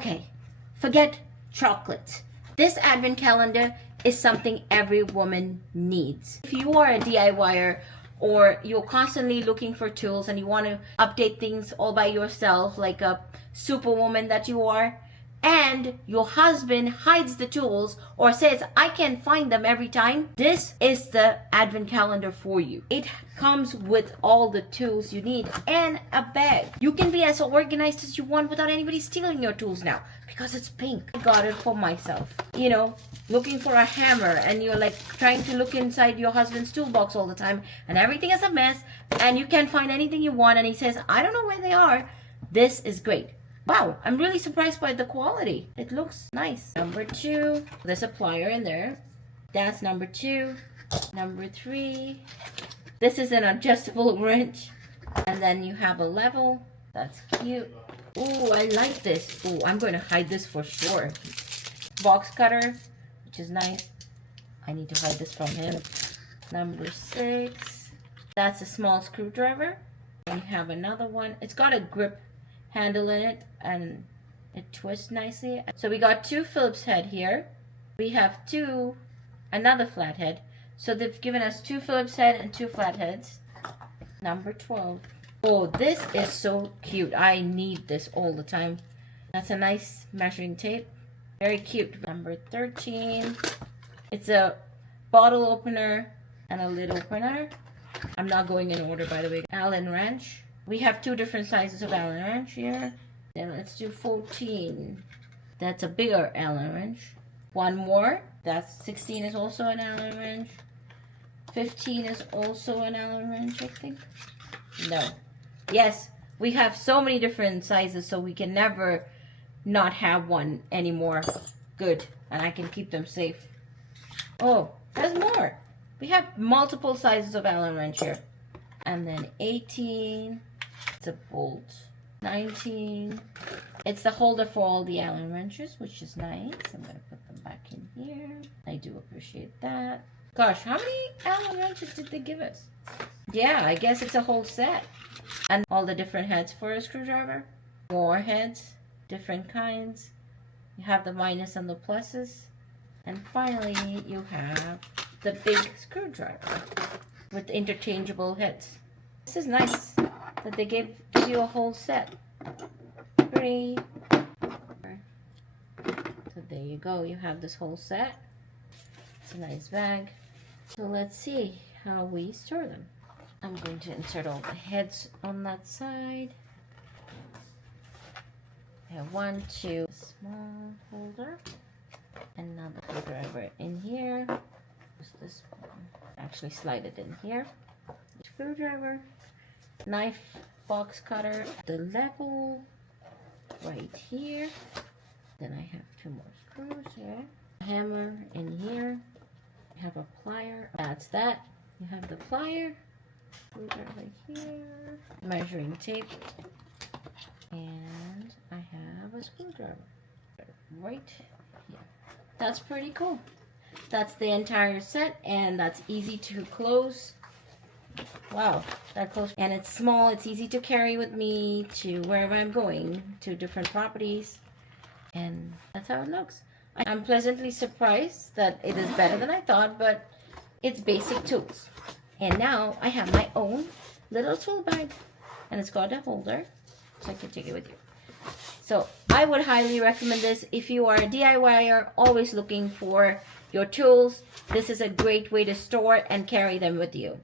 Okay, forget chocolates. This advent calendar is something every woman needs. If you are a DIYer or you're constantly looking for tools and you want to update things all by yourself like a superwoman that you are, and your husband hides the tools or says, I can't find them every time, this is the advent calendar for you. It comes with all the tools you need and a bag. You can be as organized as you want without anybody stealing your tools now because it's pink. I got it for myself. You know, looking for a hammer and you're like trying to look inside your husband's toolbox all the time and everything is a mess and you can't find anything you want and he says, I don't know where they are. This is great. Wow, I'm really surprised by the quality. It looks nice. Number 2, there's a plier in there. That's number 2. Number 3, this is an adjustable wrench. And then you have a level. That's cute. Oh, I like this. Oh, I'm going to hide this for sure. Box cutter, which is nice. I need to hide this from him. Number 6, that's a small screwdriver. And you have another one. It's got a grip handle in it and it twists nicely. So we got 2 Phillips head here. We have another flathead. So they've given us 2 Phillips head and 2 flatheads. Number 12. Oh, this is so cute. I need this all the time. That's a nice measuring tape. Very cute. Number 13. It's a bottle opener and a lid opener. I'm not going in order, by the way. Allen wrench. We have 2 different sizes of Allen wrench here. Then let's do 14. That's a bigger Allen wrench. One more. That's 16 is also an Allen wrench. 15 is also an Allen wrench, I think. No. Yes, we have so many different sizes, so we can never not have one anymore. Good. And I can keep them safe. Oh, there's more. We have multiple sizes of Allen wrench here. And then 18. It's a bolt. 19. It's the holder for all the Allen wrenches, which is nice. I'm going to put them back in here. I do appreciate that. Gosh, how many Allen wrenches did they give us? Yeah, I guess it's a whole set. And all the different heads for a screwdriver. More heads, different kinds. You have the minus and the pluses. And finally, you have the big screwdriver with interchangeable heads. This is nice that they give you a whole set. Pretty. So there you go. You have this whole set. It's a nice bag. So let's see how we store them. I'm going to insert all the heads on that side. I have 1, 2, small holder. Another screwdriver in here. Just this one. Actually slide it in here. Screwdriver, knife, box cutter, the level right here. Then I have 2 more screws here. Hammer in here. I have a plier. That's that. You have the plier. Screwdriver here. Measuring tape. And I have a screwdriver right here. That's pretty cool. That's the entire set, and that's easy to close. Wow, that close. And it's small, it's easy to carry with me to wherever I'm going, to different properties. And that's how it looks. I'm pleasantly surprised that it is better than I thought, but it's basic tools. And now I have my own little tool bag, and it's got a holder, so I can take it with you. So I would highly recommend this if you are a DIYer always looking for your tools. This is a great way to store and carry them with you.